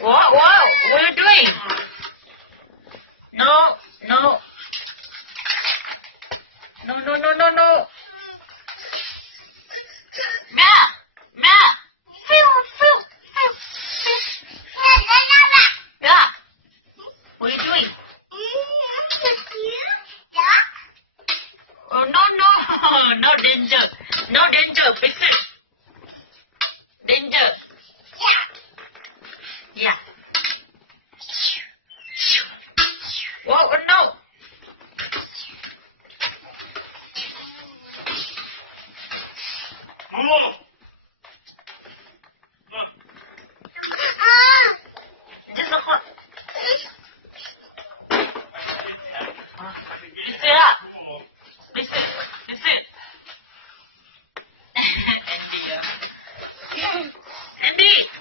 What? What are you doing? No, no. No, no, no, no, no. Mia, Mia. Yeah. What are you doing? Oh, no, no. No danger. No danger. Be safe. Danger. Yeah. Whoa, oh, no. Just look what. Listen up. Listen. Listen. Andy. Andy.